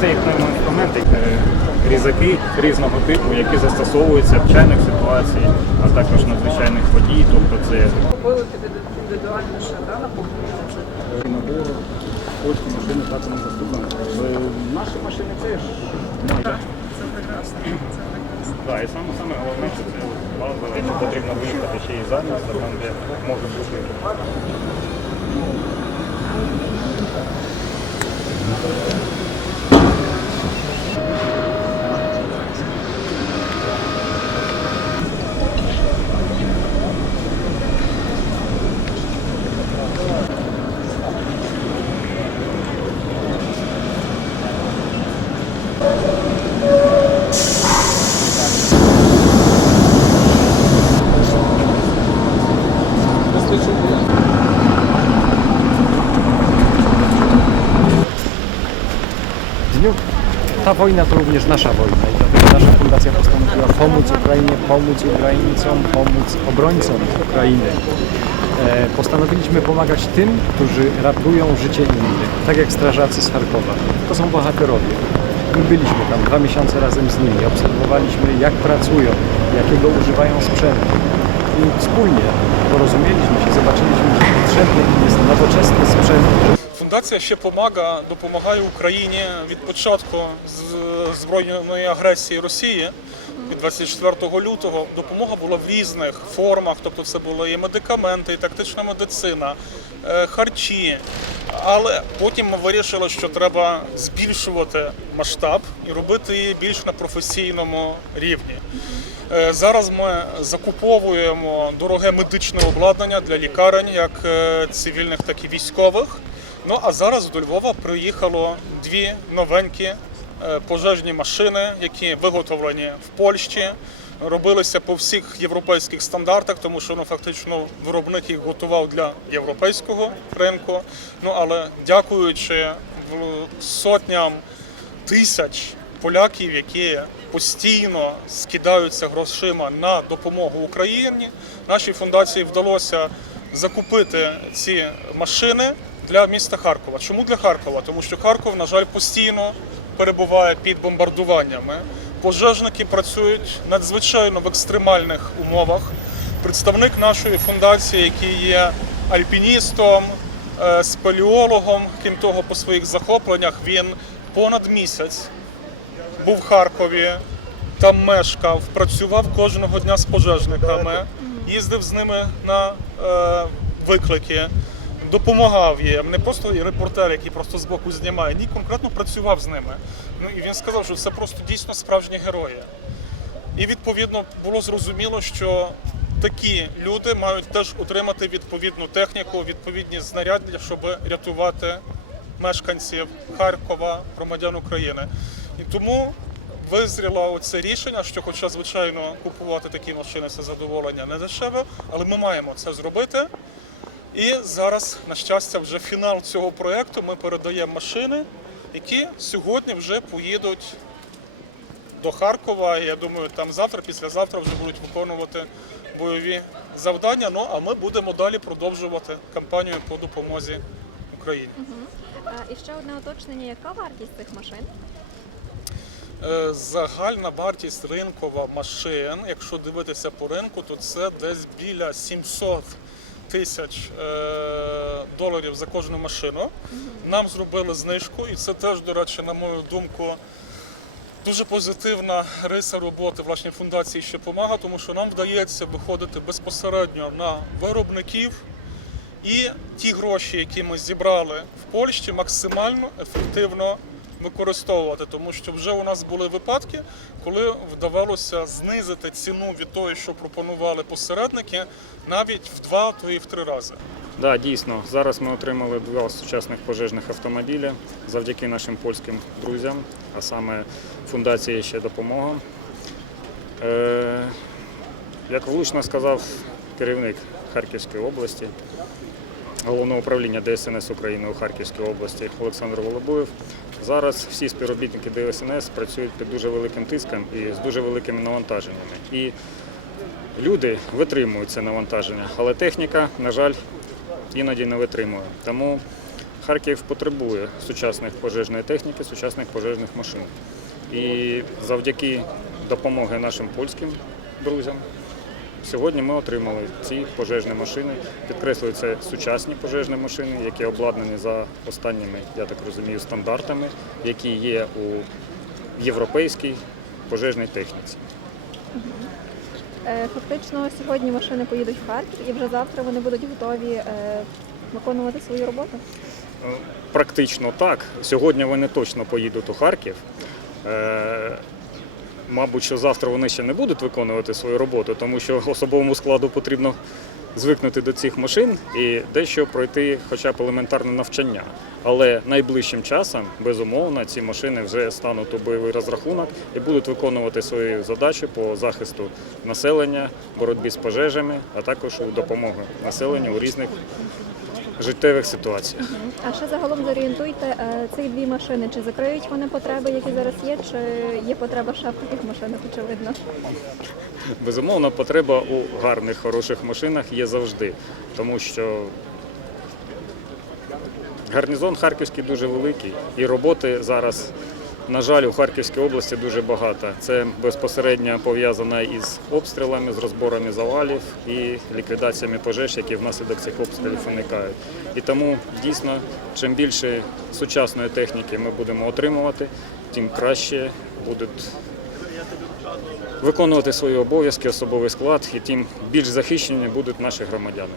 це як інструменти, е, різаки різного типу, які застосовуються в чайних ситуаціях, а також надзвичайних подій. Тобто це індивідуальний ще, да, на кухню? польські машини так не заступають. Наші машини теж. Це прекрасно. Це прекрасно. Так, і саме саме головне, що це базове, що потрібно виїхати ще і за місто, там де може бути. dniu. Wojna to również nasza wojna i dlatego nasza fundacja postanowiła pomóc Ukrainie, pomóc Ukraińcom, pomóc obrońcom Ukrainy. E, Postanowiliśmy pomagać tym, którzy ratują życie innych, tak jak strażacy z Charkowa. To są bohaterowie. My byliśmy tam dwa miesiące razem z nimi, obserwowaliśmy jak pracują, jakiego używają sprzętu. I wspólnie porozumieliśmy się, zobaczyliśmy, że potrzebny im jest nowoczesny sprzęt, Фундація ще помага допомагає Україні від початку збройної агресії Росії від 24 лютого. Допомога була в різних формах, тобто це були і медикаменти, і тактична медицина, е, харчі. Але потім ми вирішили, що треба збільшувати масштаб і робити її більш на професійному рівні. Е, Зараз ми закуповуємо дороге медичне обладнання для лікарень, як е, цивільних, так і військових. Ну а зараз до Львова приїхало дві новенькі е, пожежні машини, які виготовлені в Польщі. Робилися по всіх європейських стандартах, тому що ну фактично виробник їх готував для європейського ринку. Ну але дякуючи сотням тисяч поляків, які постійно скидаються грошима на допомогу Україні. Нашій фундації вдалося закупити ці машини для міста Харкова. Чому для Харкова? Тому що Харков, на жаль, постійно перебуває під бомбардуваннями. Пожежники працюють надзвичайно в екстремальних умовах. Представник нашої фундації, який є альпіністом, е, спелеологом, крім того, по своїх захопленнях, він понад місяць був в Харкові, там мешкав, працював кожного дня з пожежниками, їздив з ними на е, виклики, допомагав їм. Не просто репортер, який просто збоку знімає, ні, конкретно працював з ними. Ну і він сказав, що це просто дійсно справжні герої. І відповідно було зрозуміло, що такі люди мають теж отримати відповідну техніку, відповідні знаряддя, щоб рятувати мешканців Харкова, громадян України. І тому визріло оце рішення, що, хоча, звичайно, купувати такі машини це задоволення не дешеве, але ми маємо це зробити. І зараз, на щастя, вже фінал цього проєкту. Ми передаємо машини, які сьогодні вже поїдуть до Харкова. Я думаю, там завтра, післязавтра вже будуть виконувати бойові завдання. Ну а ми будемо далі продовжувати кампанію по допомозі Україні. А, І ще одне уточнення, яка вартість цих машин? Е, Загальна вартість ринкова машин, якщо дивитися по ринку, то це десь біля 700 тисяч е, доларів за кожну машину. Нам зробили знижку, і це теж, до речі, на мою думку, дуже позитивна риса роботи власне фундації ще помага, тому що нам вдається виходити безпосередньо на виробників. І ті гроші, які ми зібрали в Польщі, максимально ефективно використовувати, тому що вже у нас були випадки, коли вдавалося знизити ціну від того, що пропонували посередники, навіть в два, то і в три рази. Да, дійсно. Зараз ми отримали два сучасних пожежних автомобіля завдяки нашим польським друзям, а саме фундації ще допомога. Е, як влучно сказав керівник Харківської області, головного управління ДСНС України у Харківській області Олександр Волобуєв, зараз всі співробітники ДСНС працюють під дуже великим тиском і з дуже великими навантаженнями. І люди витримують це навантаження, але техніка, на жаль, іноді не витримує. Тому Харків потребує сучасних пожежної техніки, сучасних пожежних машин. І завдяки допомоги нашим польським друзям сьогодні ми отримали ці пожежні машини. Підкреслюю, це сучасні пожежні машини, які обладнані за останніми, я так розумію, стандартами, які є у європейській пожежній техніці. Е, Фактично сьогодні машини поїдуть в Харків і вже завтра вони будуть готові е, виконувати свою роботу. Е, Практично так. Сьогодні вони точно поїдуть у Харків. Мабуть, що завтра вони ще не будуть виконувати свою роботу, тому що особовому складу потрібно звикнути до цих машин і дещо пройти хоча б елементарне навчання. Але найближчим часом, безумовно, ці машини вже стануть у бойовий розрахунок і будуть виконувати свою задачу по захисту населення, боротьбі з пожежами, а також у допомогу населенню у різних життєвих ситуаціях. А ще загалом зорієнтуйте е, ці дві машини. Чи закриють вони потреби, які зараз є, чи є потреба ще в таких машинах, очевидно. Безумовно, потреба у гарних, хороших машинах є завжди, тому що гарнізон харківський дуже великий, і роботи зараз, на жаль, у Харківській області дуже багато. Це безпосередньо пов'язано із обстрілами, з розборами завалів і ліквідаціями пожеж, які внаслідок цих обстрілів виникають. І тому дійсно, чим більше сучасної техніки ми будемо отримувати, тим краще будуть виконувати свої обов'язки, особовий склад, і тим більш захищені будуть наші громадяни.